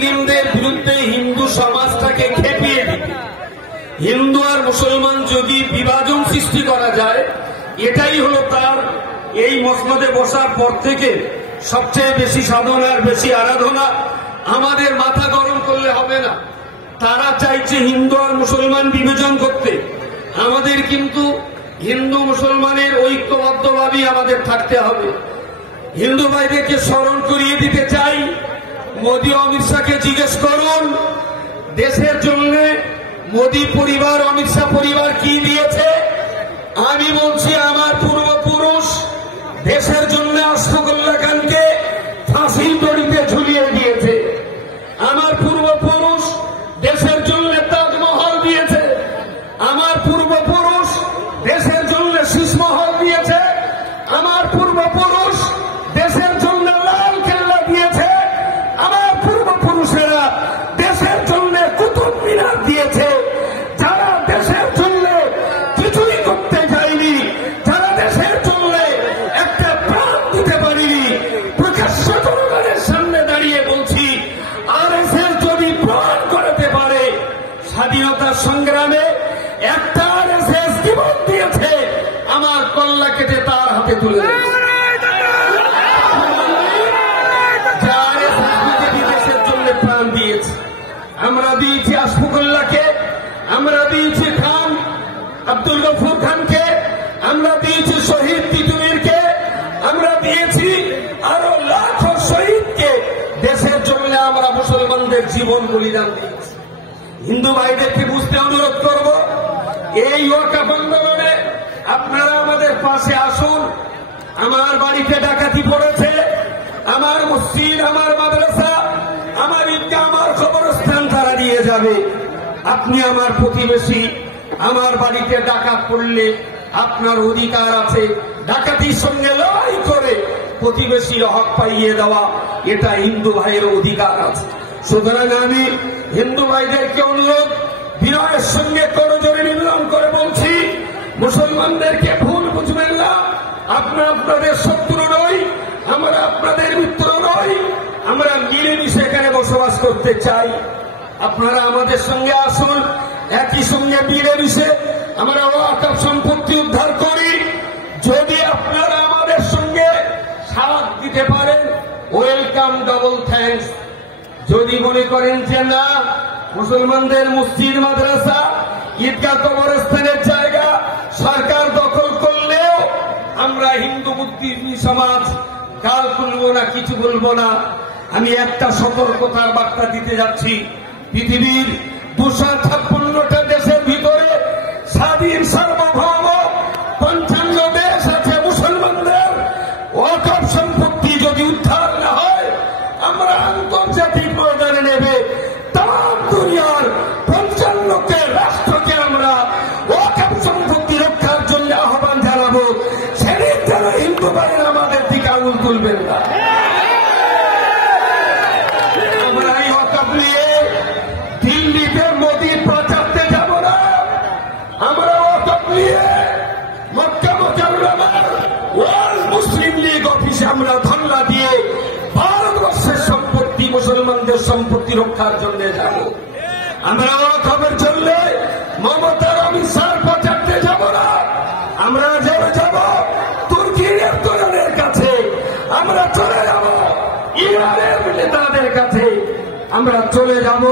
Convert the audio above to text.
মুসলিমদের বিরুদ্ধে হিন্দু সমাজটাকে খেপিয়ে দিতে, হিন্দু আর মুসলমান যদি বিভাজন সৃষ্টি করা যায়, এটাই হলো তার এই মসনদে বসার পর থেকে সবচেয়ে বেশি সাধনার বেশি আরাধনা। আমাদের মাথা গরম করলে হবে না। তারা চাইছে হিন্দু আর মুসলমান বিভাজন করতে, আমাদের কিন্তু হিন্দু মুসলমানের ঐক্যবদ্ধভাবেই আমাদের থাকতে হবে। হিন্দু ভাইদেরকে স্মরণ করিয়ে দিতে চাই, মোদী অমিত শাহকে জিজ্ঞেস করুন দেশের জন্য মোদী পরিবার অমিত শাহ পরিবার কি দিয়েছে। আমি বলছি আমার পূর্বপুরুষ দেশের জন্য আশফাকুল্লাহ খানকে ফাঁসির দড়িতে ঝুলিয়ে দিয়েছে। আমার পূর্বপুরুষ দেশের জন্য তাজমহল দিয়েছে। আমার পূর্বপুরুষ দেশের জন্য শীষমহল দিয়েছে। আমার পূর্বপুরুষ দেশের জন্য লাল কেল্লা দিয়েছে। আমার পূর্বপুরুষেরা দেশের জন্য কুতুব মিনার দিয়েছে। যারা দেশের জন্য কিছুই করতে যায়নি, যারা দেশের জন্য একটা প্রাণ দিতে পারেনি, প্রকাশ্য জনগণের সামনে দাঁড়িয়ে বলছি আরএসএস যদি প্রাণ করতে পারে স্বাধীনতার সংগ্রামে, একটা আরএসএস জীবন দিয়েছে, আমার কল্লা কেটে তার হাতে তুলে দেবে। দেশের জন্য প্রাণ দিয়েছে। আমরা দিয়েছি আশফাকুল্লাহকে, আমরা দিয়েছি খান আব্দুল গফুর খানকে, আমরা দিয়েছি শহীদ তিতুমিরকে, আমরা দিয়েছি আরো লাখো শহীদকে। দেশের জন্য আমরা মুসলমানদের জীবন বলিদান দিয়েছি। হিন্দু ভাইদেরকে বুঝতে অনুরোধ করব, এই ওয়াকফ আন্দোলনে আপনারা আমাদের পাশে আসুন। আমার বাড়িতে ডাকাতি পড়েছে, আমার মসজিদ, আমার মাদ্রাসা, আমার ঈদগাহ, আমার কবরস্থান তারা নিয়ে যাবে। আপনি আমার প্রতিবেশী, আমার বাড়িতে ডাকাত পড়লে আপনার অধিকার আছে ডাকাতির সঙ্গে লড়াই করে প্রতিবেশীর হক পাইয়ে দেওয়া, এটা হিন্দু ভাইয়ের অধিকার আছে। সুতরাং আমি হিন্দু ভাইদেরকে অনুরোধ বিনয়ের সঙ্গে করজোড়ে নিবেদন করে বলছি, মুসলমানদেরকে ভুল বুঝবেন না। আমরা আপনাদের শত্রু নই, আমরা আপনাদের মিত্র নই, আমরা মিলেমিশে এখানে বসবাস করতে চাই। আপনারা আমাদের সঙ্গে আসুন, একই সঙ্গে মিলেমিশে আমরা ওয়াকফ সম্পত্তি উদ্ধার করি। যদি আপনারা আমাদের সঙ্গে সাথ দিতে পারেন, ওয়েলকাম, ডবল থ্যাঙ্কস। যদি মনে করেন যে না, মুসলমানদের মসজিদ, মাদ্রাসা, ঈদগাহ, কবরস্থানের জায়গা সরকার দখল করলেও আমরা হিন্দু বুদ্ধিজীবী সমাজ গাল তুলব না, কিছু বলবো না। আমি একটা সতর্কতার বার্তা দিতে যাচ্ছি, পৃথিবীর 256টা দেশের ভিতরে স্বাধীন সার্বভৌম 55 দেশ আছে। মুসলমানদের ওয়াকফ সম্পত্তি যদি উদ্ধার না হয়, আমরা আন্তর্জাতিক ময়দানে নেবে তাম দুনিয়ার 55কে রাষ্ট্রকে আমরা ওয়াকফ সম্পত্তি রক্ষার জন্য আহ্বান জানাবো। সেদিন যেন হিন্দু ভাইয়েরা আমাদের দিকে আঙুল তুলবেন না। আমরা এই ওয়াকফ নিয়ে দিল্লিতে মোদী প্রচারতে যাব না। আমরা ওয়াকফ নিয়ে মক্কা মুকাররমার ওয়ার্ল্ড মুসলিম লীগ অফিসে আমরা ধর্ণা দিয়ে ভারতবর্ষের সম্পত্তি, মুসলমানদের সম্পত্তি রক্ষার জন্য যাব। আমরা ওয়াকফের জন্য মমতার অমিত শাহ প্রচারতে যাব না। আমরা যাব তুর্কির এরদোগানের কাছে, আমরা চলে যাব ইরানের নেতাদের কাছে, আমরা চলে যাব